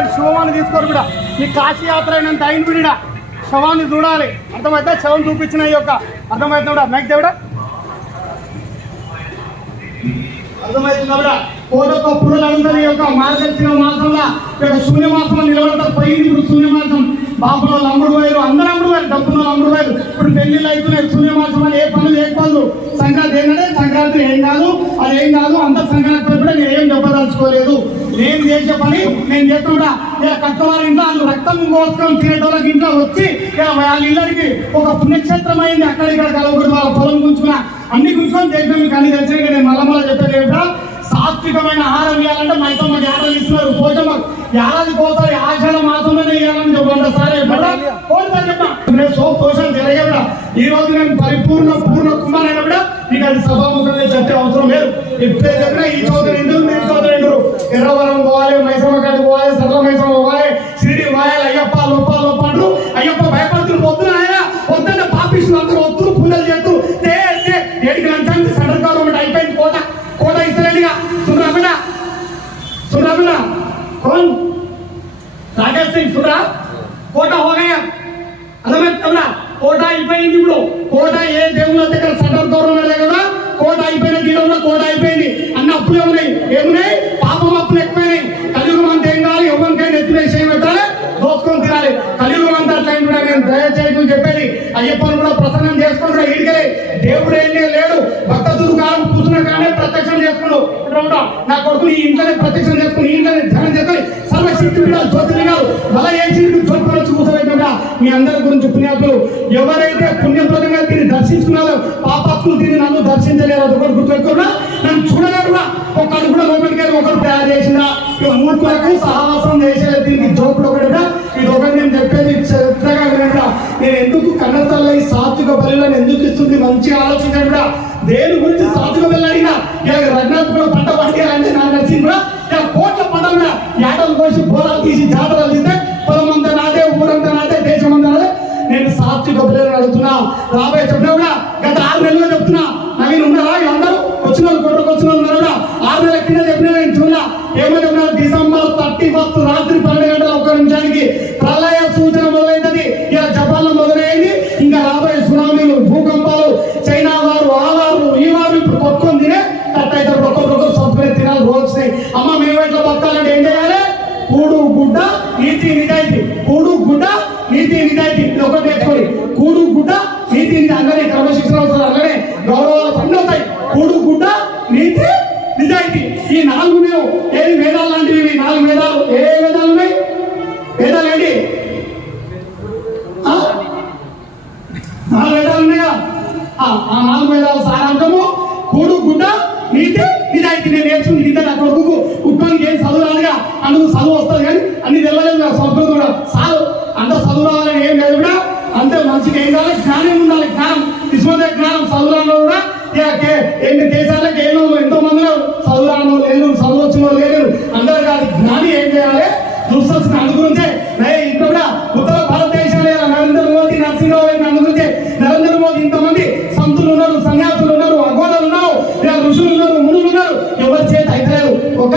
కానీ శవాన్ని తీసుకోరు కూడా. ఈ కాశీ యాత్ర అయినంత అయిన కూడా శవాన్ని చూడాలి. అర్థమైతే శవం చూపించిన ఈ యొక్క అర్థమవుతుంది కూడా మైక్ దేవుడా అర్థమవుతుంది కూడా. కోటొక్క పురులందరూ ఈ యొక్క మార్గశిర మాసంలో శూన్యమాసంలో నిలబడతారు. పోయింది ఇప్పుడు శూన్యమాసం. బాబులో అమ్ముడు పోయారు, అందరూ అమ్ముడు పోయారు, డబ్బులో అమ్ముడు పోయారు. ఇప్పుడు పెళ్లిళ్ళు అవుతున్నాయి. శూన్యమాసం అని ఏ పనులు ఏ పనులు. సంక్రాంతి ఏంటంటే సంక్రాంతి ఏం కాదు, అది ఏం కాదు. అంత సంక్రాంతి కూడా నేను ఏం చెప్పదలుచుకోలేదు. నేను చేసే పని నేను చేస్తున్నా. ఇలా కట్టవారి ఇంట్లో వాళ్ళు రక్తం కోసుకొని తినేటోళ్ళకి ఇంట్లో వచ్చి వాళ్ళ ఇళ్ళకి ఒక పుణ్యక్షేత్రం అయింది. అక్కడిక్కడ కలవకూడదు. వాళ్ళ పొలం గుంచుకున్నా అన్ని గుంచుకొని దేశం మీకు అన్ని తెలిసిన నేను మళ్ళీ చెప్పేది ఏమిటా, సాత్వికమైన ఆహారం ఇవ్వాలంటే మా ఇంట్లో మాకు ఏడాది ఇస్తున్నారు. భోజనం ఏడాది పోతారు. ఆషాఢ మాసంలోనే ఇవ్వాలని చెప్పండి. సరే చెప్పిన సోషం జరిగే కూడా ఈ రోజు నేను పూర్ణ కుమారైనా కూడా నీకు అది సభాముఖంగా చెప్పే అవసరం లేదు. ఎప్పుడే చెప్పినా ఈ చోదరు ఎందుకు ఈ చోదరు ఎందుకు ఎర్రవరం పోవాలి, మైసమ్మ కాడికి పోవాలి, సర్వ మైసమ్మ పోవాలి, షిరిడి పోవాలి. అయ్యప్ప లొప్పండ్రు అయ్యప్ప భయపడుతున్నారు. పొద్దున ఆయన పొద్దున్న పాపిస్తులు అందరూ వస్తున్నారు, పూజలు చేస్తూ ఏడికి లంచానికి సెంట్రల్ గవర్నమెంట్ అయిపోయింది. కోట ఇస్తలేదుగా. सुन कौन राकेश सिंह सुन कोटा हो गया అర్థమవుతుందా? కోట అయిపోయింది. ఇప్పుడు కోట ఏ దేవుళ్ళ దగ్గర సెంట్రల్ గవర్నమెంట్ దగ్గర కోట అయిపోయిన గీడంలో కోట అయిపోయింది. అన్ని అప్పులే ఉన్నాయి. ఏమున్నాయి? పాపం అప్పులు ఎక్కువైనాయి. కలియుగం అంతా ఏం కావాలి? ఎవరికైనా ఎత్తున విషయం పెట్టాలి, దోసుకొని తినాలి. కలియుగం అంతా అట్లా కూడా నేను దయచేసి చెప్పేది అయ్యప్పని కూడా ప్రసన్నం చేసుకుంటా. ఇడికలే దేవుడు ఏం లేడు. భక్తుడు కాలం కూర్చున్న కానీ ప్రత్యక్షం చేసుకున్నావు. నా కొడుకు ఈ ఇంట్లోనే ప్రత్యక్షం చేసుకుని ఈ ఇంట్లోనే ధ్యానం చేసుకుని సర్వశక్తి కూడా జ్యోతిలింగాలు మళ్ళీ ఏం జ్యోతిపరచు కూర్చోబెట్టా. మీ అందరి గురించి పుణ్యాతులు ఎవరైతే పుణ్యప్రదంగా దీన్ని దర్శించుకున్నారో పాపాత్ములు దీన్ని నన్ను దర్శించలేరు. అది ఒకటి గుర్తుపెట్టుకున్నా. నన్ను చూడలేరు. ఒకరు కూడా లోపలికి ఒకరు తయారు చేసిందా మూర్ఖులకు సహవాసం చేసేది. దీనికి జోకులు ఒకటిగా ఇది ఒకటి నేను చెప్పేది శ్రద్ధగా వినడా. నేను ఎందుకు కన్నతల్ల ఈ సాత్విక బలులను ఎందుకు ఇస్తుంది మంచి ఆలోచించాడు కూడా. దేని గురించి సాత్విక బలు అడిగినా రఘునాథ్ కూడా పంట పండియాలంటే నా నచ్చింది కూడా కోట్ల పంట కూడా ఏటలు కోసి బోరాలు తీసి జాతరలు తీస్తే పొలం అంతా నాదే, ఊరంతా నాదే, దేశం అంతా నాదే. నేను సాత్విక బలులను అడుగుతున్నా. రాబోయే చెప్పినా కూడా గత 6 నెలల్లో చెప్తున్నా. నవీన్ ఉన్నారా? అందరూ వచ్చిన వాళ్ళు కొట్టుకు వచ్చిన వాళ్ళు ఉన్నారు. 6 నెలల కింద చెప్పినా నేను చూడలా. ఏమో చెప్పినారు? December 31 రాత్రి 12 గంటల 1 నిమిషానికి ప్రళయ సూచన మొదలైంది. ఇలా జపాన్ లో మొదలైంది. ఇంకా రాబోయే సునామీలు, భూకంపాలు, చైనా వారు, ఆ వారు, ఈ వారు ఇప్పుడు కొట్టుకొని తినే కట్ అవుతారు. ఒక్కొక్కరు సొంతనే తినాలి రోజునే. అమ్మ మేము ఎట్లా బతకాలంటే ఏం చేయాలి? కూడు గుడ్డ నీతి నిజాయితీ. కూడు గుడ్డ నీతి నిజాయితీ ఒకటి నేర్చుకోండి. కూడు గుడ్డ నీతి అందరినీ క్రమశిక్షణ అవుతుంది. అలానే గౌరవాలు పని అవుతాయి. కూడు గుడ్డ నీతి నిజాయితీ ఈ 4 మేము ఏది వేదాలు లాంటివి. 4 వేదాలు. ఏ వేదాలు ఉన్నాయి? వేదాలు ఏంటి? 4 వేదాలు ఉన్నాయా? ఆ 4 వేదాల సారాంశము కూడు గుడ్డ నీతి నిజాయితీ. నేను నేర్చుకుంది నిజ నా కొడుకు కుటుంబానికి ఏం చదువు రాదుగా. అందుకు చదువు వస్తుంది కానీ అన్ని తెల్లలేదు. సంస్కృతం కూడా చాలు. అంత చదువు రావాలని ఏం లేదు కూడా. అంతే మనిషికి ఏం కావాలి? జ్ఞానం ఉండాలి. జ్ఞానం విశ్వదే జ్ఞానం. చదువు రాను కూడా ఎన్ని దేశాలకు ఏళ్ళు ఎంతో మంది చదువు రాను లేదు, చదువు వచ్చిన లేదు. అందరూ కాదు. జ్ఞాని ఏం చేయాలి? దుస్తు అనుగురించే ఇంట్లో కూడా ఉత్తర భారతదేశంలో నరేంద్ర మోదీ నరసింహరావు అనుగురించే నరేంద్ర మోదీ ఇంతమంది సంతులు ఉన్నారు, సన్యాసులు ఉన్నారు, అఘోరాలు ఉన్నారు, ఋషులు ఉన్నారు, మునులు ఉన్నారు. ఎవరి చేత అయితే ఒక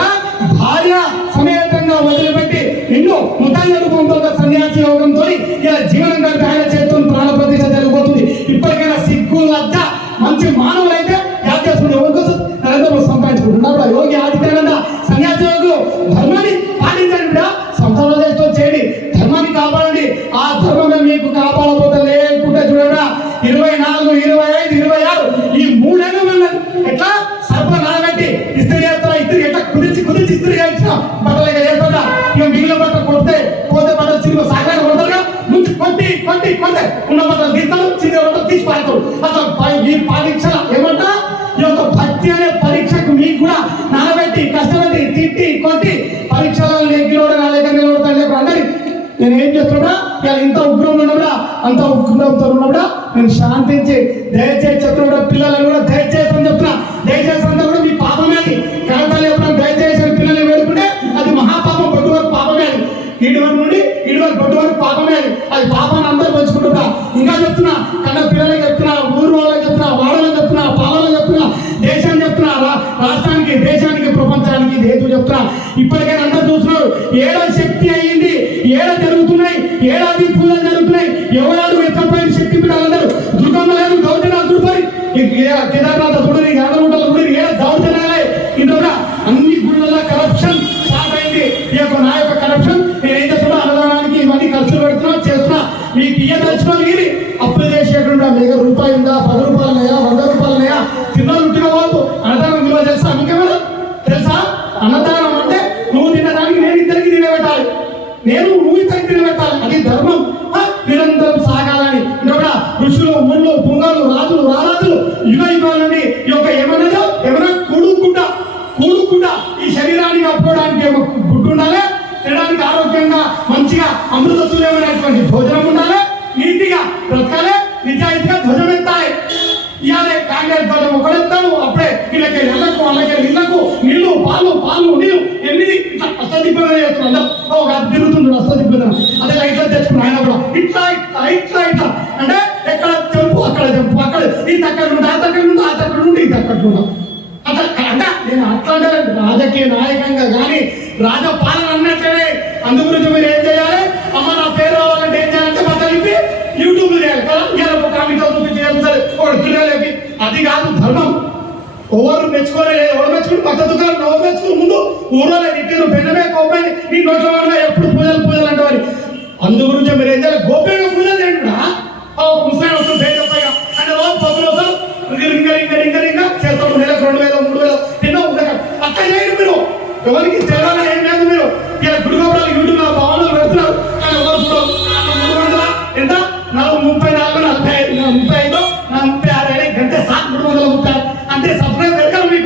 భార్య సమేతంగా వదిలిపెట్టి నిన్ను ముతాంజ రూపంతో సన్యాసి యోగంతో ఇలా జీవనం కలిపి ఆయన చేతితో ప్రాణ ప్రతిష్ఠ జరిగిపోతుంది. ఇప్పటికైనా సిగ్గు లజ్జ మంచి మానవులైతే యాద్ చేసుకుంటే ఎవరి కోసం నరేంద్ర మోదీ సంపాదించుకుంటున్నారు. యోగి ఆదిత్యనాథ సన్యాసి యోగులు ధర్మాన్ని పాటించండి బిడ్డ. సంసారం చేస్తూ చేయండి. ధర్మాన్ని కాపాడండి. ఆ ధర్మమే మీకు కాపాడబోతే లేకుంటే చూడరా 24, 25, 26 ఈ 3 ఏళ్ళు ఎట్లా సర్ప నానబెట్టి ఇస్త్రీ చేస్తారా? ఇస్త్రీ ఎట్లా కుదిర్చి ఇస్త్రీ చేయించిన బట్టలుగా చేస్తాడా? ఇక మిగిలిన బట్ట కొడితే పోతే బట్టలు చిన్న సాగర కొడతారుగా. ముందు కొట్టి ఉన్న బట్టలు తీస్తారు, చిన్న బట్టలు తీసి పాడతారు. అసలు ఈ పరీక్ష ఏమంటా? ఈ యొక్క భక్తి అనే పరీక్షకు మీకు కూడా నానబెట్టి కష్టపడి తిట్టి కొట్టి పరీక్షలను నెగ్గినోడు నా దగ్గర నిలబడతాడు. అందరి నేను ఏం చేస్తున్నా? ఇలా ఇంత ఉగ్రం ఉన్నప్పుడా, అంత ఉగ్రంతో ఉన్నప్పుడా నేను శాంతించి దయచేసి చెప్తున్నా. పిల్లలను కూడా దయచేసి అని చెప్తున్నా. దయచేసి అంతా కూడా మీ పాపమే. కడతాలు ఎప్పుడు దయచేసి పిల్లల్ని వేడుకుంటే అది మహాపాపం. బొట్టు వరకు పాపమే. ఈడి వరకు నుండి ఈడి వరకు బొట్టు వరకు పాపమే. అది పాపాన్ని అందరూ పంచుకుంటున్నా. ఇంకా చెప్తున్నా. కన్నా పిల్లలకి చెప్తున్నా, ఊరు వాళ్ళకి చెప్తున్నా, వాడలకు చెప్తున్నా, పాలలకు చెప్తున్నా, దేశానికి చెప్తున్నా, రాష్ట్రానికి, దేశానికి, ప్రపంచానికి ఇది హేతు చెప్తున్నా. ఇప్పటికైనా అందరూ చూస్తున్నారు. ఏడ శక్తి అయ్యింది, ఏడ జరుగుతున్నాయి, ఏడాది పూజలు జరుగుతున్నాయి, ఎవరాడు ఎత్తపోయిన శక్తి పీఠాలందరూ దుర్గమ్మ లేదు, దౌర్జన్యాలు చూడిపోయి కేదార్నాథ్ చూడని, యాదగుంటలు చూడని, ఏడ దౌర్జన్యాలే. ఇందులో అన్ని గుళ్ళల్లో కరప్షన్ స్టార్ట్ అయింది. ఈ యొక్క నా యొక్క కరప్షన్ నేను ఏం చేస్తున్నా, అన్నదానానికి ఇవన్నీ ఖర్చులు పెడుతున్నా చేస్తున్నా, మీకు ఇయ్యదలుచుకో ఇది అప్పులు చేసేటువంటి మీకు రూపాయి ఉందా, 10 రూపాయలున్నాయా, 100 రూపాయలున్నాయా, తిన్నాను ఉట్టిపోవద్దు. అన్నదానం విలువ తెలుసా మీకేమైనా తెలుసా? అన్నదానం అంటే నువ్వు తినడానికి నేను ఇద్దరికి తినబెట్టాలి, నేను నువ్వు ఇద్దరికి తినబెట్టాలి, అది ధర్మం. నిరంతరం సాగాలని కూడా ఋషులు, ముళ్ళు, పుంగలు, రాజులు, రారాజులు యుగ యుగాలని ఈ యొక్క ఏమన్నదో ఏమన్నా కూడుకుంటా ఈ శరీరానికి అప్పుకోవడానికి గుడ్డు ఉండాలి, తినడానికి ఆరోగ్యంగా మంచిగా అమృతతుల్యమైనటువంటి భోజనం ఉండాలి, నీతిగా బ్రతకాలి, నిజాయితీగా ధ్వజం ఎత్తాలి. ఇవాళ కాంగ్రెస్ ధ్వజం ఒకడెత్తాను, అప్పుడే వీళ్ళకి నెలకు వాళ్ళకి నీళ్లకు నీళ్లు పాలు నీళ్ళు 8 ఇట్లా అష్టదిబ్బలు చేస్తున్నారు. ఒక తిరుగుతుంది అష్టదిబ్బలు, అదే లైట్లో తెచ్చుకున్నాను ఆయన కూడా ఇట్లా అంటే ఎక్కడ చెంపు అక్కడ చెంపు, అక్కడ ఈ తక్కడ నుండి ఆ తక్కడ నుండి, ఆ తక్కడ నుండి ఈ తక్కడ నుండి అట్లా. అంటే నేను అట్లాంటి రాజకీయ నాయకంగా కానీ రాజపాలన అన్నట్లనే. అందు గురించి మీరు ఏం చేయాలి, అమ్మ నా పేరు రావాలంటే ఏం చేయాలంటే బద్దలిపి యూట్యూబ్ చేయాలి కదా, ఒక కామెంట్ చూపించి అది కాదు ధర్మం. ఎవరు మెచ్చుకోలేదు, ఎవరు మెచ్చుకుని కొత్త దుకాణం ఎవరు మెచ్చుకుని ముందు ఊరో ఇట్టిరు బెన్నమే కోపని నీ నోట్ల వల్ల ఎప్పుడు పూజలు అంటే వారి. అందు గురించి మీరు ఏం చేయాలి, గోప్యంగా పూజలు చేయండి కూడా. ముస్లిం వస్తుంది బేగప్పగా అంటే రోజు పబ్బులు వస్తారు, ఇంకా చేస్తాం, నెలకు 2000 3000 ఎన్నో ఉండక అట్లా చేయండి మీరు. ఎవరికి తెలంగాణ ఏం లేదు, మీరు ఇలా గుడిగోపురాలు యూట్యూబ్ లో భావనలు పెడుతున్నారు, కానీ ఎవరు 300 ఎంత 34 35 36 గంటే 336 అంటే సబ్స్క్రైబ్ పెట్టాలి.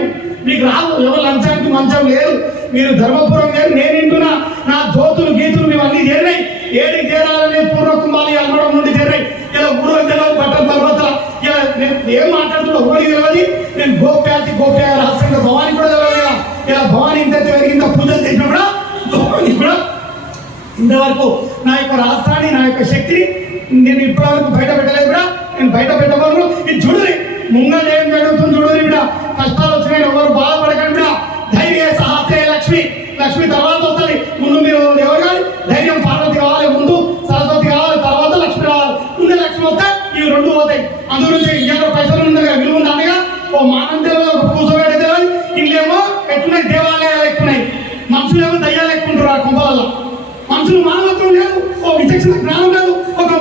మీకు రాదు, ఎవరు లంచానికి మంచం లేదు. మీరు ధర్మపురం లేదు, నేను ఇంటున్నా నా జ్యోతులు గీతులు ఇవన్నీ చేరినాయి. ఏడికి చేరాలని పూర్వకుంభాలు అమ్మడం నుండి చేరాయి. ఇలా 3 గంటలు బట్టల పర్వత ఇలా నేను ఏం మాట్లాడుతున్నా ఓడికి తెలియదు. నేను గోప్య రహస్యంగా భవాని కూడా తెలియదు కదా. ఇలా భవాని ఇంత పెరిగింత పూజలు చేసినా కూడా భవాని కూడా ఇంతవరకు నా యొక్క రాష్ట్రాన్ని, నా యొక్క శక్తిని నేను ఇప్పటివరకు బయట పెట్టలేదు కూడా. నేను బయట పెట్టబోను. ఇది చూడరి ముంగల్ ఏం జరుగుతుంది చూడరి బిడ్డ. కష్టాలు వచ్చినాయి, ఎవరు బాధపడకండి బిడ్డ. ధైర్య సాహసే లక్ష్మి తర్వాత వస్తుంది. ముందు మీరు ఎవరు కానీ ధైర్యం, పార్వతి కావాలి, ముందు సరస్వతి కావాలి, తర్వాత లక్ష్మి రావాలి. ముందు లక్ష్మి వస్తే ఇవి 2 పోతాయి. అందు గురించి ఇంకేదో పైసలు ఉండగా విలువ ఉంది అనగా ఓ మానం తెలియదు, ఒక పూసవేట తెలియదు. ఇంకేమో ఎట్టున్నాయి దేవాలయాలు ఎక్కున్నాయి, మనుషులేమో దయ్యాలు ఎక్కుంటారు. ఆ కుంభలలో మనుషులు మానవత్వం లేదు, ఓ విచక్షణ జ్ఞానం లేదు, ఒక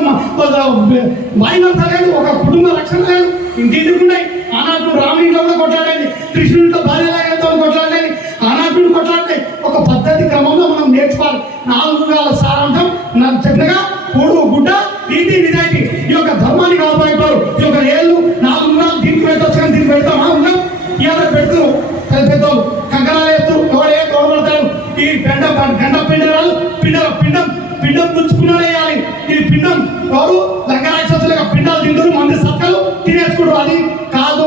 వాయువంత లేదు, ఒక కుటుంబ రక్షణ లేదు. ఇంటికున్నాయి. ఆనాడు రామునిలో కూడా కొట్లాడేది, కృష్ణుడితో భార్యలాగేతో కొట్లాడేది, ఆనాడు కొట్లాడితే ఒక పద్ధతి క్రమంలో మనం నేర్చుకోవాలి. 4 యుగాల సారాంశం నాకు చెప్పినగా కూడు గుడ్డ నీతి నిజాయితీ ఈ యొక్క ధర్మాన్ని కాపాడుతారు. ఈ యొక్క ఏళ్ళు 4 యుగాలు దీనికి పెట్టవచ్చు, కానీ దీనికి పెడతామా ఉన్నాం. ఇవాళ పెడుతున్నారు పెద్దోళ్ళు కంకరాలు వేస్తారు, ఎవరే గౌరవడతారు. ఈ గంట పిండరాలు పిండం పుచ్చుకున్నాడు వేయాలి. ఇది పిండం ఎవరు లంగరాక్షసులుగా పిండాలు తింటారు, మంది సక్కలు తినేసుకుంటారు. అది కాదు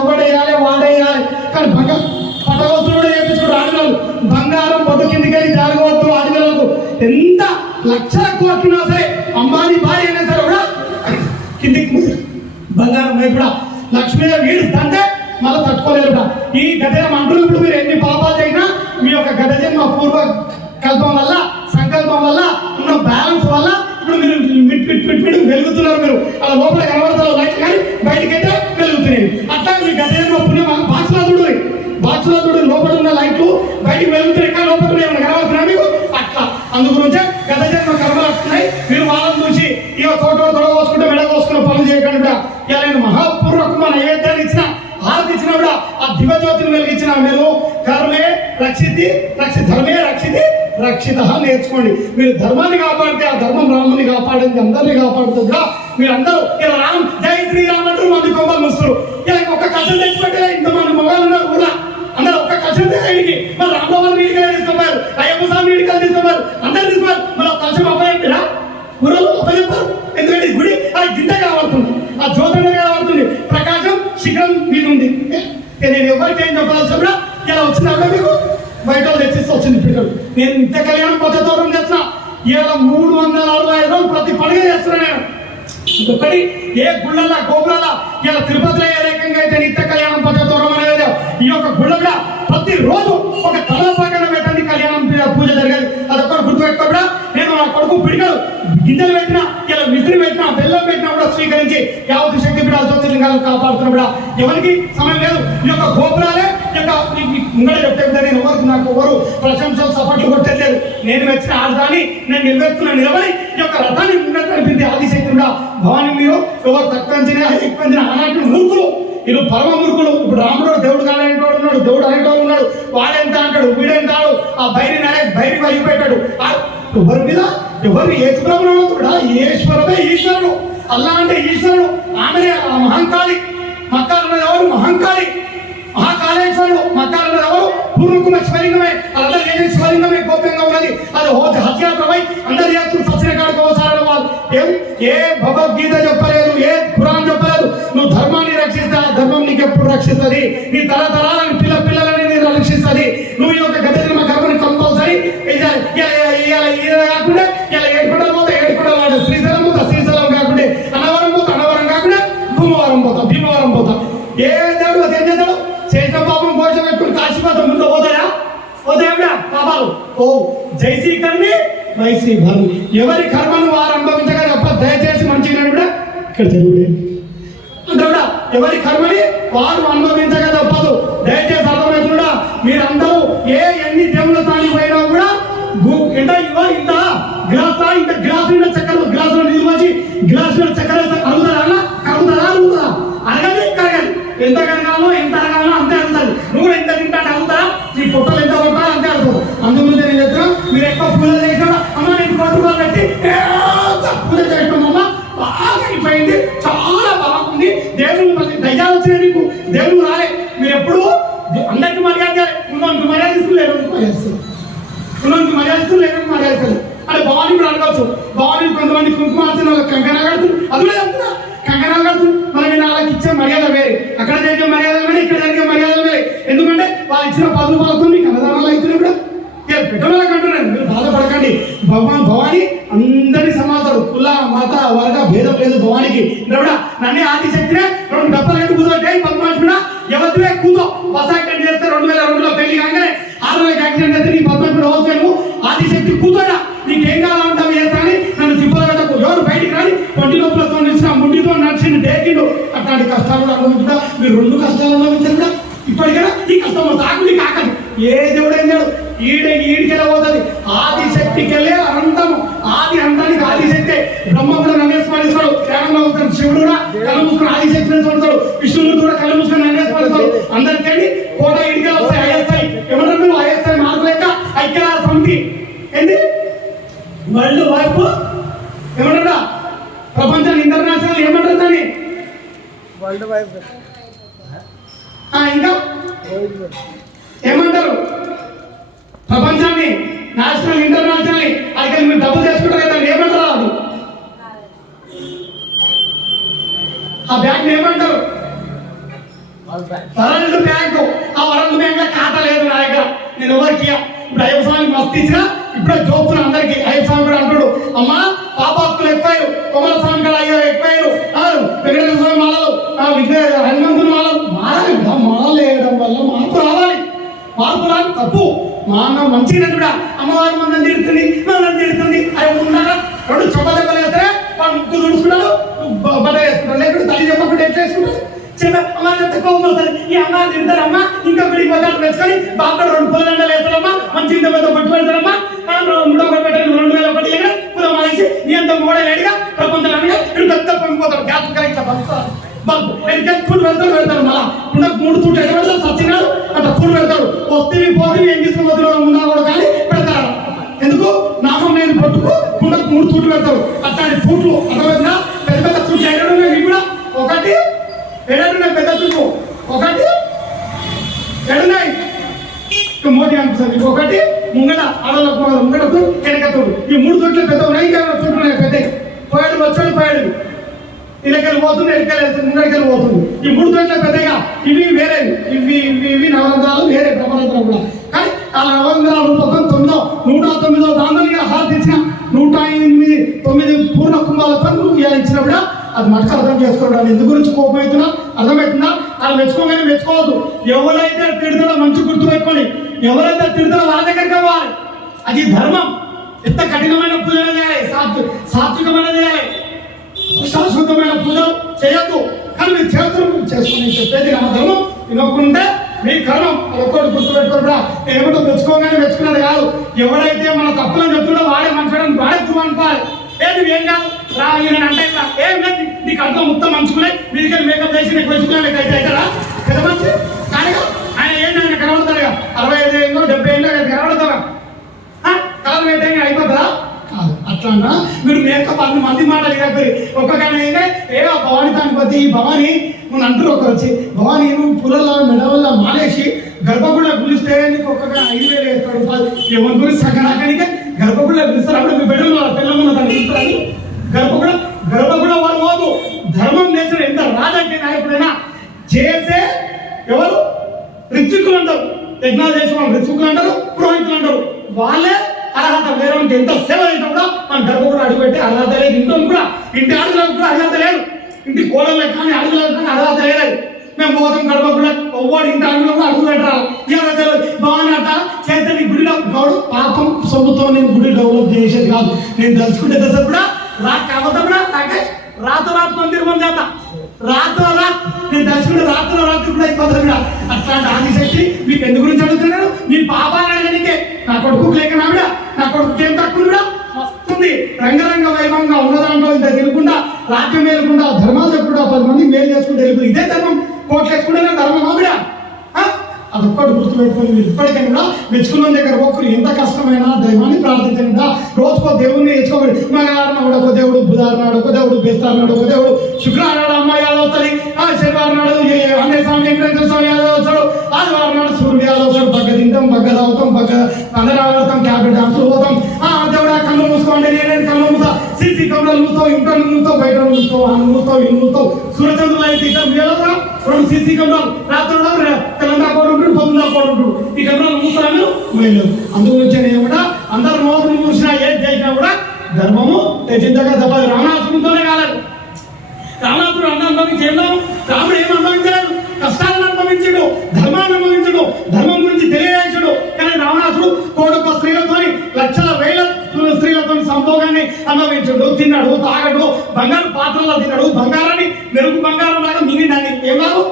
ఎవడేయాలి వాడేయాలి. కానీ పటవస్తుడు చేపించుకుంటారు. ఆడవాళ్ళు బంగారం బొట్టు కిందికెళ్ళి జారగవద్దు. ఆడవాళ్ళకు ఎంత లక్షల కోట్లున్నా సరే, అంబానీ భార్య అయినా సరే కూడా కిందికి బంగారం వైపు కూడా లక్ష్మీ వీడుస్తుంటే మళ్ళీ తట్టుకోలేరు. ఈ గజం అంటులు ఇప్పుడు మీరు ఎన్ని పాపాలు చేసినా మీ యొక్క గత జన్మ పూర్వ కల్పం వల్ల, సంకల్పం వల్ల ఉన్న బ్యాలెన్స్ వల్ల ఇప్పుడు మీరు మిట్ వెలుగుతున్నారు. మీరు అలా లోపల కనబడతారు లైట్, కానీ బయటకైతే వెలుగుతున్నాయి. అట్లా మీ గత జన్మ పుణ్యం బాక్సులాదుడు లోపల ఉన్న లైట్లు బయటికి వెలుగుతున్నాయి, కానీ లోపల ఏమైనా కనబడుతున్నాయి మీకు అట్లా. అందు గురించే గత జన్మ కర్మలు వస్తున్నాయి. మీరు వాళ్ళని చూసి ఇక తొడగోసుకుంటే మెడగోసుకున్న పనులు చేయకుండా ఇలా నేను మహాపూర్వకంగా నైవేద్యాన్ని ఇచ్చిన హారతి ఇచ్చిన కూడా ఆ దివ్యజ్యోతిని వెలిగించిన మీరు కర్మే ధర్మే రక్షిత నేర్చుకోండి. మీరు ధర్మాన్ని కాపాడితే ఆ ధర్మం రాముని కాపాడింది, అందరినీ కాపాడుతుందిగా. మీరు అందరూ ఇలా రామ్ జై శ్రీరామ్ అంటారు, మంది కొమ్మలు ముస్తారు. ఇలా ఒక కథలు తెచ్చిపెట్టే ఇంతమంది మొగాలు ఉన్నారు కూడా. అందరూ ఒక్క కథలు తెచ్చి మరి రామబాబు నీటికలు తీసుకోపోయారు, అయ్యప్ప స్వామి నీటికలు తీసుకోపోయారు, అందరు తీసుకోవాలి. మరి ఒక కలశం అప్పచెప్పారా? గురువులు అప్పచెప్పారు. ఎందుకంటే గుడి ఆ గింత కనబడుతుంది, ఆ జ్యోతంగా కనబడుతుంది, ప్రకాశం శిఖరం మీద ఉంది. నేను ఎవరికి ఏం చెప్పాల్సి కూడా ఇలా వచ్చిన మీకు బయట తెచ్చిస్తూ వచ్చింది పిల్లలు. నేను నిత్య కళ్యాణం కొత్త దూరం చేస్తున్నా. ఇలా 365 రోజులు ప్రతి పండుగ చేస్తున్నా నేను. ఒకటి ఏ గుళ్ళ గోపురాల ఇలా తిరుపతిలో ఏ రకంగా అయితే నిత్య కళ్యాణం పద్ధతి దూరం అనేది, ఈ యొక్క గుళ్ళ ప్రతి రోజు ఒక తలపాకన పెట్టండి కళ్యాణం పూజ జరిగేది. అది ఒక్కరు గుర్తుపెట్టుకోకుండా నేను నా కొడుకు పిడికలు గింజలు పెట్టినా ఇలా మిత్రి పెట్టినా బెల్లం పెట్టినా కూడా స్వీకరించి యావత్ శక్తి పీఠాలు జ్యోతిర్లింగాలను కాపాడుతున్నా కూడా ఎవరికి సమయం లేదు. ఈ యొక్క గోపురాలే ముంగడే చెప్తే నేను ఎవరికి నాకు ఎవరు ప్రశంసలు సపోర్ట్లు కొట్టలేదు. నేను వచ్చిన ఆడదాన్ని నేను నిలబెడుతున్న నిలబడి ఈ యొక్క రథాన్ని ముంగట నడిపింది ఆదిశక్తి కూడా భవాని. మీరు ఎవరు తక్కువ ఎక్కువ ఆనాటి మూర్ఖులు, వీళ్ళు పరమ మూర్ఖులు. ఇప్పుడు రాముడు దేవుడు కాలేటోడు ఉన్నాడు, దేవుడు అనేటోడు ఉన్నాడు, వాడెంత అంటాడు వీడెంతాడు, ఆ బైరి నరేష్ బైరి వరిగిపెట్టాడు. ఎవరి మీద ఎవరు యేసుప్రభుడు కూడా ఈశ్వరమే ఈశ్వరుడు, అల్లా అంటే ఈశ్వరుడు, ఆమెనే మహంకాళి. మక్కాలన్నది ఎవరు? మహంకాళి మహాకాళేశ్వరుడు. మక్కాలన్నది ఎవరు? పూర్వకుమ శివలింగమే. అదంతా ఏది శివలింగమే గోప్యంగా ఉన్నది. అది హత్యాత్రమై అందరి చేస్తున్న సచిన కాడికి అవసరాలు వాళ్ళు ఏ భగవద్గీత చెప్పలేదు, ఏ ఖురాన్ చెప్పలేదు. నువ్వు ధర్మాన్ని రక్షిస్తే ఆ ధర్మం నీకు ఎప్పుడు రక్షిస్తుంది, నీ తరతరాలను పిల్లలని నేను రక్షిస్తుంది. నువ్వు ఈ యొక్క గజమ గర్భని కంపల్సరీ కాకుండా ఇలా ఏడుకుంటారు పోతా ఏడుకుంటారు, శ్రీశైలం పోతా శ్రీశైలం కాకుండా, అన్నవరం పోతా అన్నవరం కాకుండా భూమవరం పోతా భీమవరం పోతా. ఏ దేవుడు ఏం చేస్తాడు? చేసిన పాపం కోసం పెట్టుకుని కాశీపాతం ముందు పోతాయా? పోతాయా పాపాలు? ఓ జైసీ కర్ణి వైసీ భర్మి. ఎవరి కర్మను వారు అనుభవించగా తప్ప దయచేసి మంచిగా కూడా ఇక్కడ చదువులేదు అంటే కూడా ఎవరి కర్మని వారు అనుభవించగా తప్పదు. దయచేసి అర్థమవుతుందా? మీరందరూ ఎన్ని దేవుళ్ళ తానికి పోయినా కూడా ఇంత ఇంత గ్లాసు చక్కెర గ్లాసులో నీళ్ళు వచ్చి గ్లాసులో చక్కెర అరుగుతారా అరుగుతారా అరగది కరగదు. ఎంత కరగాలో ఎంత అరగాలో అంతే అరుగుతుంది. నువ్వు కూడా ఎంత తింటా అరుగుతారా? నీ పొట్టలు ఎంత కొట్టాలో అంతే అరుగుతుంది. అందుగురించి నేను చెప్తున్నా, మీరు ఎక్కువ పూజ చేసిన అమ్మ నేను కొట్టుకోవాలి పెట్టి పూజ చేయడం వల్ల బాగా అయిపోయింది, చాలా బాగుంది. దేవుడు దయ్యాలు వచ్చినాయి మీకు, దేవుడు రాలే. మీరు ఎప్పుడు అందరికి మర్యాద ఉన్నోనికి మర్యాద ఇస్తుంది, లేనోనికి మర్యాద ఇస్తుంది, ఉన్నోనికి మర్యాద ఇస్తుంది, లేనోనికి మర్యాద ఇస్తుంది. అంటే భవానీ కూడా అడగవచ్చు. భవానీ కొంతమంది కుంకుమార్చిన కంకణాలు కడుతుంది, అది కూడా చెప్తున్నా కంకణాలు కడుతుంది. మనం నేను వాళ్ళకి ఇచ్చే మర్యాద వేరే, అక్కడ జరిగే మర్యాదలు వేరే, ఇక్కడ జరిగే మర్యాదలు వేరే. ఎందుకంటే వాళ్ళు ఇచ్చిన పదులు పాలతో మీకు అన్నదానాలు అవుతున్నాయి కూడా పెట్టడానికి అంటున్నాను. మీరు బాధపడకండి. భవానీ అందరి సమాచారం, కుల మత వర్గ భేదం లేదు భవానికి. నన్నే ఆదిశక్తినే 2 డబ్బలు కట్టి కూర్చోండి. పద్మాష్మిడ ఎవరివే కూతో బస్ యాక్సిడెంట్ చేస్తే 2002లో పెళ్లి కాగానే 6 యాక్సిడెంట్ అయితే నీ పద్మాష్మిడ అవసరము ఆదిశక్తి కూతోడా నీకేం కావాలంటావు చేస్తాని నన్ను తిప్పలగడకు. ఎవరు బయటికి రాని పొంటి లోపలతో నిలిచిన ముండితో నడిచింది డేకిండు. అట్లాంటి కష్టాలు కూడా అనుకుంటా. మీరు 2 కష్టాలు అనుభవించకుండా ఇప్పటికైనా ఈ కష్టం సాగుని కాకదు. ఏ దేవుడేం దేవుడు ఈడికెళ్ళ పోతుంది. ఆదిశక్తికెళ్ళే అనంతము. ఆది అంతానికి ఆదిశక్తి. బ్రహ్మ కూడా నన్నే స్మరిస్తాడు, ధ్యానంలో ఉంటాడు. శివుడు కూడా కళ్ళు మూసుకొని ఆదిశక్తిని చూడతాడు. విష్ణువుడు కూడా కళ్ళు మూసుకొని నన్నే స్మరిస్తాడు. అందరికండి కోట ఈడికెళ్ళ వస్తాయి. ఐఎస్ఐ ఏమన్నా నువ్వు ఐఎస్ఐ మార్పు లేక ఐక్యరాజ్య సమితి ఏంటి వరల్డ్ వైఫ్ ఏమంటారా ప్రపంచాన్ని ఇంటర్నేషనల్ ఏమంటారు దాన్ని వరల్డ్ వైఫ్ ఇంకా ఏమంటారు ప్రపంచాన్ని నేషనల్ ఇంటర్నేషనల్ అక్కడ మీరు డబ్బులు చేసుకుంటారు కదా ఏమంటారు? అది ఆ బ్యాంక్ ఏమంటారు? World bank. ఆ వరల్డ్ బ్యాంక్ లో ఖాతా లేదు నా దగ్గర. నేను ఎవరికి ఇప్పుడు అయ్యప్ప స్వామికి మస్తు ఇచ్చినా ఇప్పుడే చూపుతున్నా అందరికి. అయ్యప్ప స్వామి కూడా అంటాడు, అమ్మా పాపాత్తులు ఎక్కువయ్యారు, కొమల స్వామి కూడా అయ్యో ఎక్కువయ్యారు, వెంకటేశ్వర స్వామి మాలలు, హనుమంతుని మాలలు మారాలి. మాలలు వేయడం వల్ల మార్పు రావాలి. మార్పు రాని తప్పు. మా అన్న మంచిగా కూడా అమ్మవారి మనం తిడుతుంది మనం తిడుతుంది. అవి ఉన్నారా 2 చొప్పదెబ్బలు వేస్తే వాళ్ళు ముక్కు తుడుచుకున్నాడు, బట్ట వేసుకుంటారు. లేకపోతే తల్లి చెప్పకుండా ఎట్లా వేసుకుంటారు? అమ్మ చెప్తే కోపం వస్తుంది. ఈ అమ్మ తిడతారమ్మా, ఇంకా గుడికి బజార్లు వేసుకొని బాబు 2 పూలండలు వేస్తారమ్మా, మంచి ఇంత పెద్ద పట్టు పెడతారమ్మా, 3 పెట్టారు 2001 పూల మానేసి నీ అంత మోడలేడుగా ప్రపంచాలన్నగా ఇక్కడ పెద్ద పంపిపోతారు. గ్యాస్ కరెక్ట్ బల్బు పూలు పెడతారు పెడతారు. మళ్ళా ఉండకు 3 సూట్లు ఎక్కడ పెడతారు? సచ్చినాడు అంటే పూలు పెడతారు. వస్తేవి పోతే ఏం తీసుకుని వదిలేవడం ఉన్నా కూడా కానీ పెడతారు. ఎందుకు? నామం నేను పట్టుకు ఉండకు 3 సూట్లు పెడతారు. అట్లాంటి సూట్లు అర్థమైందా? పెద్ద పెద్ద సూట్లు ఎక్కడున్నాయి మీకు కూడా? ఒకటి ఎడున్నాయి పెద్ద సూట్లు, ఒకటి ఎడున్నాయి మోటీ అనిపిస్తుంది, ఒకటి ముంగడ ఆడలకు ముంగడతో వెనకతోడు. ఈ 3 సూట్లు పెద్ద ఉన్నాయి. ఇంకా సూట్లు ఉన్నాయి పెద్ద. పోయాడు వచ్చాడు పోయాడు, ఇళ్ళకెళ్ళి పోతుంది, ఎక్కడికెళ్ళి వెళ్తుంది, ముంగడికెళ్ళి పోతుంది. ఈ 3 సూట్ల పెద్దగా ఇవి వేరే, ఇవి నవరంధ్రాలు వేరే బ్రహ్మరంధ్రం కూడా. కానీ ఆ నవరంధ్రాల రూపకం 109వ దాంట్లో హారతి ఇచ్చిన 109 పూర్ణ కుంభాలతో నువ్వు ఇచ్చినప్పుడు అది మటుకు అర్థం చేసుకోవడం. ఎందు గురించి కోపం అవుతున్నా అర్థమవుతుందా? అది మెచ్చుకోగానే మెచ్చుకోవద్దు. ఎవరైతే తిడతాడో మంచి గుర్తు పెట్టుకోండి. ఎవరైతే తిడతాడో వాళ్ళ దగ్గరికి అవ్వాలి. అది ధర్మం. ఎంత కఠినమైన పూజలు చేయాలి, సాత్వికమైన చేయాలి, శాశ్వతమైన పూజలు చేయొద్దు. కానీ మీరు చేసుకుని చెప్పేది నా ధర్మం. వినకుంటే మీ కర్మం. ఒక్కటి గుర్తుపెట్టుకోరా. ఏమిటో మెచ్చుకోగానే మెచ్చుకున్నది కాదు. ఎవడైతే మన తప్పులను చెప్తుండో వాడే మంచడం, వాడే గురువు అనుకోవాలి. ఏం కాదు రా అంటే ఏం లేదు, నీకు అర్థం మొత్తం మంచుకునే మీదికి మేకప్ చేసి నీకు మెచ్చుకునే అవుతారా పెద్ద మంచి. కానీ ఆయన ఏంటి, ఆయన కనబడతాడు 65 ఏళ్ళో 70 ఏళ్ళో కనబడతారా? కలర్ అయితే అయిపోతుందా? కాదు. అట్లా మీరు మేకప్ అన్ని మంది మాటలు చెప్పారు. ఒక్కొక్కనే ఏదో భవాని దానికి పోతే ఈ భవాని నువ్వు అంటారు ఒకరు వచ్చి, భవాని నువ్వు పుల్ల మెడవల్ల మానేసి గర్భగుడ పిలిస్తే నీకు ఒక్కొక్క 5,000 రూపాయలు ఎవరి గురించి సగనాకనికే గర్భగుడ పిలుస్తారు. అప్పుడు మీ బిడ్డలు పిల్లలు దాన్ని పిలుస్తారు. గర్భగుడ వారు పోదు. ధర్మం నేర్చిన ఎంత రాజకీయ నాయకుడైనా చేసే ఎవరు రిచుకులు అంటారు, యజ్ఞాలు చేసే వాళ్ళు రిచుకులు అంటారు, పురోహితులు అంటారు. వాళ్ళే అర్హత. వేరే ఎంత సేవ చేసినా కూడా మన గర్భగుడ అడుగుపెట్టే అర్హత లేదు. ఇంట్లో కూడా ఇంటి అడుగులకు కూడా అర్హత లేదు. ఇంటి కోడలకు కానీ అడుగులకు కానీ అర్హత లేదు. మేము పోతాం గర్భగుడ ఒవ్వడు ఇంటి అడుగులో కూడా అడుగు పెట్టాలి. అసలు బాగున్నట చైతన్య గుడిలో గౌడు పాపం సొమ్ముతో నేను గుడి డెవలప్ చేసేది కాదు. నేను తలుచుకుంటే దశ కూడా కాకపోతే కూడా రాత్రి మందిరం చేత రాత్రి నేను తలుచుకుంటే రాత్రి కూడా అయిపోతుంది కూడా. అట్లాంటి ఆదిశక్తి మీకు ఎందు గురించి అడుగుతున్నాను? మీ పాపాలు అడగనికే. నా కొడుకు లేక నా కొడుకు ఏం తక్కువ కూడా వస్తుంది. రంగరంగ వైభవంగా ఉన్నదాంట్లో ఇంత తిరుగుకుండా రాజ్యం మేలుకుండా ధర్మాలు చెప్పుకుంటా 10 మంది మేలు చేసుకుంటే వెళ్ళిపోయి ఇదే ధర్మం. కోట్లు వేసుకుంటే ధర్మం ఆవిడ. అదొక్కటి గుర్తుపెట్టుకొని మీరు ఇప్పటికైనా మెచ్చుకున్న దగ్గర ఒక్కరు ఎంత కష్టమైనా దైవాన్ని ప్రార్థించండి. రోజుకో దేవుడిని తెచ్చుకోండి. మగారు నాడు ఒక దేవుడు, బుధారు నాడు ఒక దేవుడు, బేస్తారు నాడు ఒక దేవుడు, శుక్రవారం నాడు అమ్మాయి యాదవ్ వస్తుంది, శనివారం నాడు ఆంజనేయ స్వామి, వెంకటేశ్వర స్వామి యాదవ్ వస్తాడు, ఆదివారం నాడు సూర్యుడు యాదవ్ వస్తాడు. బగ్గ తింటాం, బగ్గ తాగుతాం, అందరూ ఆడతాం, క్యాబినెట్ డాన్సులు పోతాం. దేవుడు కళ్ళు మూసుకోండి, నేనే కళ్ళు మూతా, సీసీ కెమెరాలు మూస్తావు, ఇంట్లో మూస్తావు, బయట మూస్తావు, అన్ను మూస్తావు, ఇల్లు మూస్తావు. సూర్యచంద్రులు అయితే ఇక్కడ 2 సీసీ కెమెరాలు, రాత్రి తెలంగాణ కోడు ఉంటాడు, పొద్దున్న కోడు ఉంటాడు. ఈ కెమెరాలు మూస్తాను లేదు. అందుగురించి నేను కూడా అందరు నోరు మూసినా ఏది చేసినా కూడా ధర్మము తెచ్చిందగా తప్పదు. రావణాసుడితోనే కాలేదు. రావణాసుడు అన్న అనుభవించేద్దాం. రాముడు ఏం అనుభవించలేదు, కష్టాలను అనుభవించాడు, ధర్మాన్ని అనుభవించాడు, ధర్మం గురించి తెలియజేశాడు. కానీ రావణాసుడు కోడొక్క స్త్రీలతో లక్షల వేల స్త్రీలతో సంభోగాన్ని అనుభవించాడు. తిన్నాడు, తాగడు, బంగారు పాత్రలో తిన్నాడు, బంగారాన్ని మెరుగు బంగారం లాగా మిగిలిందని ఏం కాదు.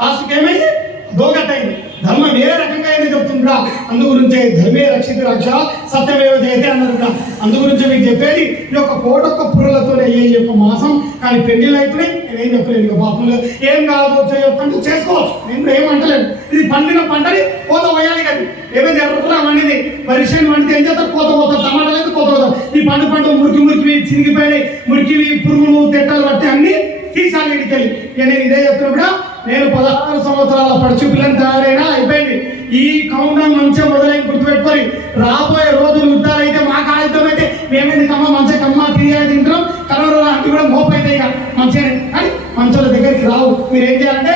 లాస్ట్కి ఏమైంది? దోగట్టయింది. ధర్మం ఏ రకంగా అయితే చెప్తుందా? అందు గురించే ధర్మే రక్షిత రక్ష సత్యమేవ జయతే అన్నారు కూడా. అందు గురించి మీకు చెప్పేది ఈ యొక్క కోటొక్క పుర్రలతోనే ఏ యొక్క మాసం. కానీ పెళ్లిళ్ళు అయిపోయి నేనేం చెప్పలేను. ఇక పాపంలో ఏం కాదు చేయొద్దంటే చేసుకోవచ్చు. నేను ఏమంటలేదు. ఇది పండిన పంటని కోత పోయాలి కదా. ఏమైంది ఎర్రపురా వండింది, పరిశ్రమ వండితే ఏం చేస్తారు? కోత టమాటాలు అయితే కోత పోతాం. ఈ పండు మురికి చిరిగిపోయి మురికివి పురుగులు తెట్టలు బట్టి అన్ని తీసాలి ఇడికెళ్ళి. నేను ఇదే చెప్తున్నా. నేను 16 సంవత్సరాల పడుచు పిల్లని తయారైనా అయిపోయింది. ఈ కౌంటర్ మంచిగా మొదలైన గుర్తుపెట్టుకొని రాబోయే రోజులు యుద్ధాలైతే మా కాళితం అయితే మేమేది కమ్మ తిరిగి తింటాం. కలవర అంటే కూడా మోపైతే ఇక మంచిగానే. కానీ మంచుల దగ్గరికి రావు. మీరు ఏం చేయాలంటే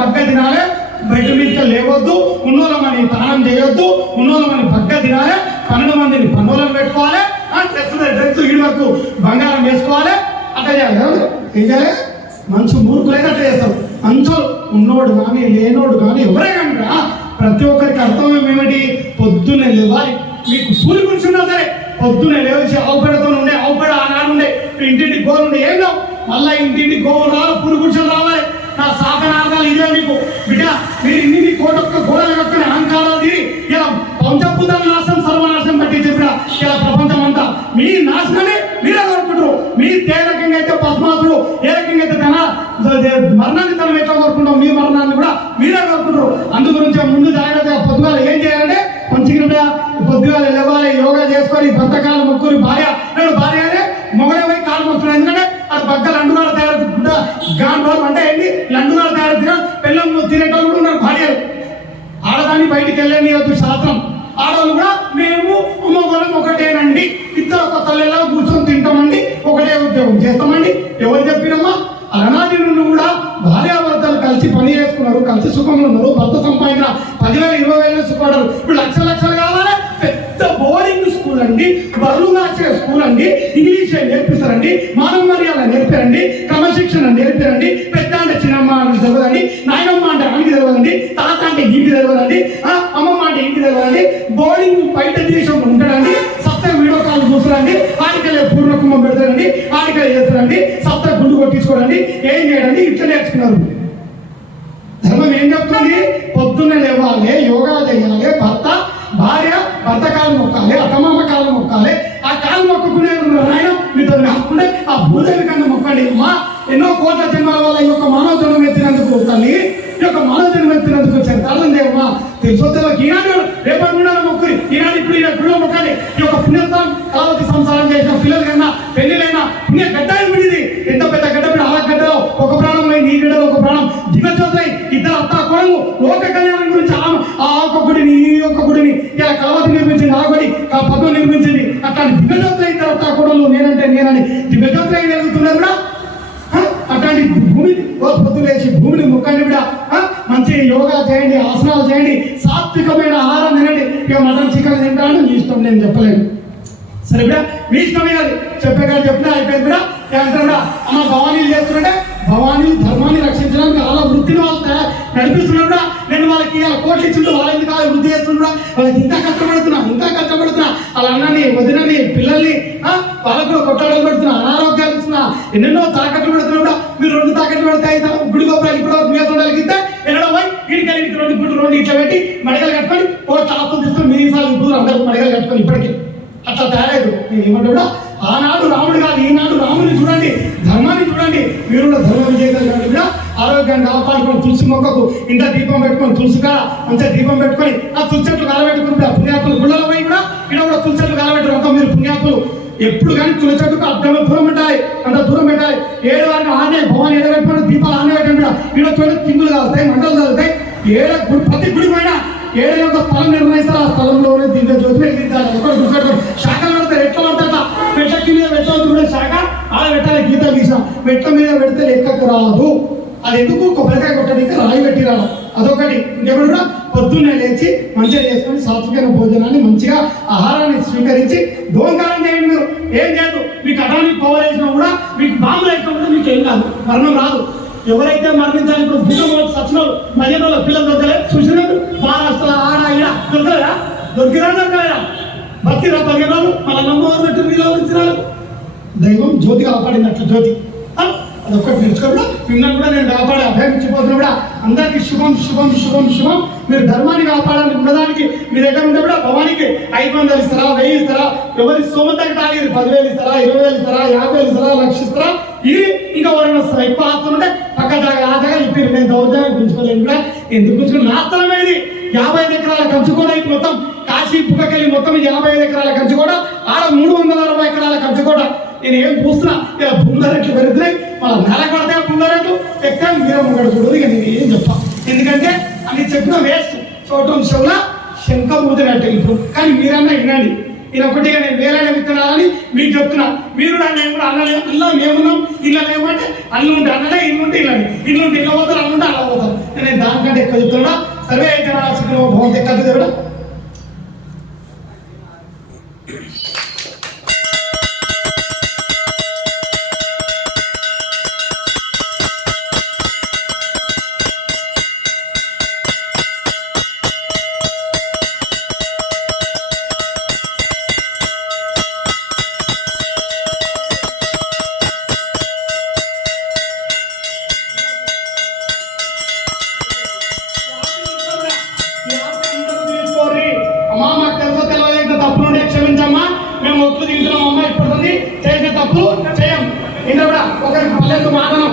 బగ్గ తినాలి, బయట మీద లేవద్దు, ఉన్నోళ్ళమని దానం చేయొద్దు, ఉన్నోళ్ళమని బగ్గ తినాలి, 12 మందిని పన్నులను పెట్టుకోవాలి, డ్రెస్ ఇడి వరకు బంగారం వేసుకోవాలి. అట్లా చేయాలి. ఏం చేయాలి? మంచి మూర్ఖులైతే అట్లా చేస్తారు. మంచోళ్ళు ఉన్నోడు కానీ లేనోడు కానీ ఎవరే కానీ ప్రతి ఒక్కరికి అర్థం ఏమిటి? పొద్దున్నే లేవాలి. మీకు పూరి కూర్చున్నా సరే పొద్దున్నే లేచి ఆవుపేడతో ఉండే ఆవుపేడ ఆనాడు ఉండే ఇంటింటికి గోలు ఉండే ఏం కావు. మళ్ళీ ఇంటింటికి గోవులు రావాలి, పూరి కూర్చొని రావాలి. నా శాఖనార్థాలు ఇదే మీకు బిడ్డ. మీరు ఇన్ని కోటొక్క గోడలు కట్టుకుని అహంకారాలు తిరిగి ఇలా పంచభూతాల నాశనం సర్వనాశనం పట్టి చెప్పిన ఇలా ప్రపంచం అంతా మీ నాశనమే మీరే కోరుకుంటారు. మీ ఏ రకంగా అయితే పద్మాసుడు ఏ రకంగా అయితే తన మరణాన్ని తను ఎట్లా కోరుకుంటాం, మీ మరణాన్ని కూడా మీరే కోరుకుంటారు. అందు గురించి ముందు జాగ్రత్తగా పొద్దుగాల ఏం చేయాలంటే మంచిగా పొద్దుగాల లేవాలి, యోగా చేసుకొని బతకాలు ముక్కుని నేను భార్యనే మొగడే పోయి కాలు మొక్కున్నాను. ఎందుకంటే అది బగ్గ లండుగాలు తయారు గాండు అంటే ఏంటి? లండుగాలు తయారు పిల్లలు తినేటోళ్ళు కూడా ఉన్నారు భార్యలు. ఆడదాన్ని బయటికి వెళ్ళని శాస్త్రం. ఆడవాళ్ళు కూడా మేము మొగలం ఒకటేనండి, ఇద్దరు ఒక తల్లిలా కూర్చొని తింటామండి, ఒకటే ఉద్యోగం చేస్తామండి. ఎవరు చెప్పినమ్మా? అలనాటి నుండి కూడా భార్యాభర్తలు కలిసి పని చేసుకున్నారు, కలిసి సుఖంలో ఉన్నారు. భర్త సంపాదించిన 10,000 20,000 సుఖపడ్డారు. ఇప్పుడు లక్షలు కావాలి. పెద్ద బోర్డింగ్ స్కూల్ అండి, బరువు రాసే స్కూల్ అండి, ఇంగ్లీష్ నేర్పిస్తారండి, మానవ మర్యాద నేర్పారండి, క్రమశిక్షణ నేర్పారండి. పెద్ద అంటే చిన్నమ్మ అని తెలియదండి, నాయనమ్మ అంటే ఆమెకి తెలియదండి, తాత అంటే ఇంటికి తెలియదండి, అమ్మమ్మ అంటే ఏంటి తెలియాలండి, బౌలింగ్ బయట దేశం ఉంటాడండి, సప్త వీడియో కాల్ చూస్తారండి, ఆడికెళ్ళి పూర్ణ కుంభం పెడతారండి, ఆడికెళ్ళి చేస్తారండి, సప్త గుండు కొట్టించుకోరండి, ఏం చేయడండి, ఇట్లా నేర్చుకున్నారు. ధర్మం ఏం చెప్తుంది? పొద్దున్నే లేవాలి, యోగా చేయాలి, భర్త కాలు మొక్కాలి, అత్తమామ కాలు మొక్కాలి. ఆ కాలు మొక్కుకునే ఆయన మీతో కాకుండా ఆ భూదేవి కన్నా మొక్కండి. అమ్మా ఎన్నో కోట్ల జన్మల వల్ల ఈ యొక్క మానవ జన్మ ఎత్తినందుకు తల్లి, ఈ యొక్క మానవ జన్మ ఎత్తినందుకు చెప్తారు దేవమ్మా తెలుసొద్దు. ఈనాడు రేపటి కూడా మొక్కుని, ఈనాడు ఇప్పుడు గుడిలో మొక్కాలి. ఈ యొక్క పుణ్యత్వం కాలవతి సంసారం చేసిన పిల్లలకైనా పెళ్లిలైనా పుణ్య గడ్డ అయిపోయింది. ఎంత పెద్ద గడ్డ పెట్టి ఆ గడ్డలో ఒక ప్రాణం నీ గడ్డలో ఒక ప్రాణం దిగజోతాయి. ఇద్దరు అత్త కోడలు లోక కళ్యాణం గురించి ఆ ఒక్క గుడిని ఈ యొక్క గుడిని ఇలా కలవతి నిర్మించింది, ఆ గుడి ఆ పద్మం నిర్మించింది. అట్లా దిగజోతులై ఇద్దరు అత్త కోడలు నేనంటే నేనని దిగజోతులై వెలుగుతున్నారు కూడా. అట్లాంటి భూమి పొద్దు లేచి భూమిని ముక్కండి కూడా. మంచి యోగా చేయండి, ఆసనాలు చేయండి, సాత్వికమైన ఆహారం తినండి. ఇక మటన్ చికెన్ తింటాను మీ ఇష్టం, నేను చెప్పలేను. సరే కూడా మీ ఇష్టమే కాదు, చెప్పే కాదు చెప్పినా అయిపోయింది కూడా. ఏమంటారు కూడా అమ్మ భవానీలు చేస్తుంటే భవానీ ధర్మాన్ని రక్షించడానికి వాళ్ళ వృత్తిని వాళ్ళు నడిపిస్తున్నా కూడా. నేను వాళ్ళకి కోట్లు ఇచ్చిండు, వాళ్ళ ఎందుకు వృద్ధి చేస్తున్నా, వాళ్ళకి ఇంకా కష్టపడుతున్నా వాళ్ళ అన్నని వదినని పిల్లల్ని వాళ్ళకు కొట్టాడలు పెడుతున్నా, అనారోగ్యాలు ఇస్తున్నా, ఎన్నెన్నో తాకట్లు పెడుతున్నా కూడా. మీరు 2 తాకట్లు పెడతాయి గుడి గోపురాలు ఇప్పుడు మేతోడలకి ఇస్తే ఎన్నడో పోయి ఇంటికి 2 ఇట్లా పెట్టి మడిగలు కట్టుకొని కోట్ల ఆస్తులు తీసుకొని మీసాలు ఇప్పుడు అందరూ మడిగలు కట్టుకొని ఇప్పటికీ అట్లా తయారైదు. నేను ఏమంటే కూడా ఆనాడు రాముడు కాదు, ఈనాడు రాముని చూడండి, ధర్మాన్ని చూడండి. మీరు కూడా ధర్మ విజేతలు కాబట్టి కూడా ఆరోగ్యాన్ని కాపాడుకొని తులసి మొక్కకు ఇంత దీపం పెట్టుకొని, తులసి కాడ మంచిగా దీపం పెట్టుకొని ఆ తులసి చెట్లు కాలబెట్టుకుని పుణ్యాత్తులు గుళ్ళలో పోయి కూడా ఇక్కడ కూడా తులసి చెట్లు కాలబెట్టారు. అంతా మీరు పుణ్యాత్తులు ఎప్పుడు కానీ తులసి చెట్టుకు అర్థంలో దూరం పెట్టాలి, అంత దూరం పెట్టాలి. 7 వారిని ఆనే భవాన్ని ఎడబెట్టుకుని దీపాలు ఆనే పెట్టండి కూడా. ఇక్కడ చూడ తింగులు కాలుతాయి, మంటలు కలుగుతాయి. ప్రతి గుడి పైన 7 యొక్క స్థలం నిర్ణయిస్తారు. ఆ స్థలంలోనే దీంట్లో జ్యోతి వెలిగించాలి. శాఖలు పెడతారు, ఎట్లా పడతా మెట్ల మీద పెట్టవద్దు శాఖ ఆడ పెట్టాలి. గీత గీసా మెట్ల మీద పెడితే లెక్కకు రాదు. అది ఎందుకు కొబ్బరికాయ కొట్టడానికి రాయి పెట్టి రాదు, అదొకటి. ఇంకెప్పుడు కూడా పొద్దున్నే లేచి మంచిగా చేసుకొని సాత్వికమైన భోజనాన్ని మంచిగా ఆహారాన్ని స్వీకరించి దోంకారం చేయండి. మీరు ఏం చేయదు, మీకు అటానికి పవర్ వేసినా కూడా, మీకు బాంబులు వేసినా కూడా మీకు ఏం కాదు, మరణం రాదు. ఎవరైతే మరణించాలి, ఇప్పుడు భూకంలో సచ్చినోళ్ళు మధ్యలో పిల్లలు దొరకలేదు చూసినట్టు మహారాష్ట్ర ఆడ ఈడ దొరికిరా భక్తిరా 15 రోజులు మన నమ్మవారు పెట్టు నిలవరించినారు. దైవం జ్యోతి కాపాడినట్లు జ్యోతి అదొక్కటి నేర్చుకోవడం. మిమ్మల్ని కూడా నేను కాపాడే అభయించిపోతున్నా కూడా. అందరికీ శుభం శుభం శుభం శుభం. మీరు ధర్మాన్ని కాపాడాలని ఉండడానికి మీ దగ్గర ఉంటే కూడా భవానికి 500 ఇస్తారా, 1000 ఇస్తారా, ఎవరి సోమతకి తాగి 10,000 ఇస్తారా, 20,000 ఇస్తారా, 50,000 ఇస్తారా, 1,00,000 ఇస్తారా. ఇది ఇంకా ఎవరైనా వస్తారా? ఎక్కువ ఆస్తులు ఉంటే పక్క జాగా ఆ జాగా ఇప్పుడు నేను దౌర్జన్యం గుంచుకోలేను కూడా. ఎందుకు గుంచుకుని నా స్థలమైంది 55 ఎకరాల కంచు కూడా. ఇప్పుడు మొత్తం కాశీ పుక్కకెళ్ళి మొత్తం 55 ఎకరాల కంచు కూడా, ఆడ 360 ఎకరాల కంచు కూడా. నేను ఏం చూస్తున్నా ఇలా భూముల రేట్లు పెరుగుతున్నాయి, మన నెల కొడితే భూముల రేట్లు ఎక్కడ మీరు ముంగడు చూడదు. ఇక నేను ఏం చెప్పా, ఎందుకంటే అని చెప్పిన వేస్ట్. చోటం చెవుల శంఖ ఊదినట్టు ఇప్పుడు. కానీ మీరన్నా వినండి, నేను ఒకటిగా నేను వేలైన విత్తనాలని మీకు చెప్తున్నా. మీరు నేను కూడా అల్లా మేమున్నాం, ఇల్లు ఏమంటే అల్లు ఉంటే అన్నలే, ఇల్లు ఉంటే ఇల్లని, ఇల్లు ఉంటే ఇల్లు పోతారు, అల్లు ఉంటే అలా పోతారు. నేను దానికంటే ఎక్కువ చెప్తున్నా. సర్వే అయితే భవంతి ఎక్కదు దేవుడా. క్షమించమ్మా, మేము ఒట్లు తింటున్నాం అమ్మా, ఇప్పుడు చేసిన తప్పు చేయం. ఇంకా కూడా ఒకరికి పల్లెత్తు మాట్లాడం,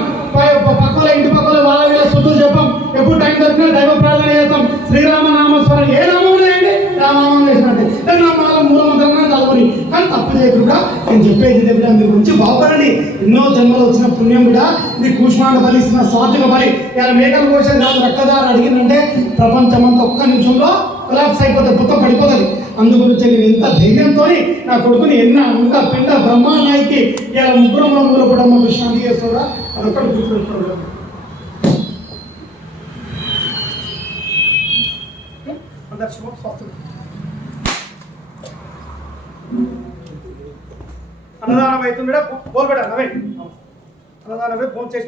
పక్కల ఇంటి పక్కల వాళ్ళ మీద శుద్ధులు చెప్పాం. ఎప్పుడు టైం దొరికినా దైవ ప్రార్థన చేస్తాం. శ్రీరామనామస్వరం ఏ నామం లేదండి, రామనామం చేసినట్టే. నామాల మూలమంత్రంగా చదువుని. కానీ తప్పు చేయకుండా నేను చెప్పేది దగ్గర మీ గురించి బాగుపడండి. ఎన్నో జన్మలు వచ్చిన పుణ్యం కూడా మీ కూష్మాండ బలిస్తున్న సాత్విక బలి. ఇలా మేకల కోసం కాదు, రక్తదారు అడిగిందంటే ప్రపంచమంతా ఒక్క నిమిషంలో కొలాప్స్ అయిపోతుంది, మొత్తం పడిపోతుంది. అందుగురించి నేను ఎంత ధైర్యంతో నా కొడుకుని అంత పిండ బ్రహ్మాండానికి ఇలా ముగ్గురం మూల కూడా మాకు శాంతి చేస్తుందా, అదొక్కటి గుర్తుపెట్టుకోవడం. అన్నదానం అవుతుంది, బోల్ పెట్టాలి అన్నదానం ఫోన్ చేసి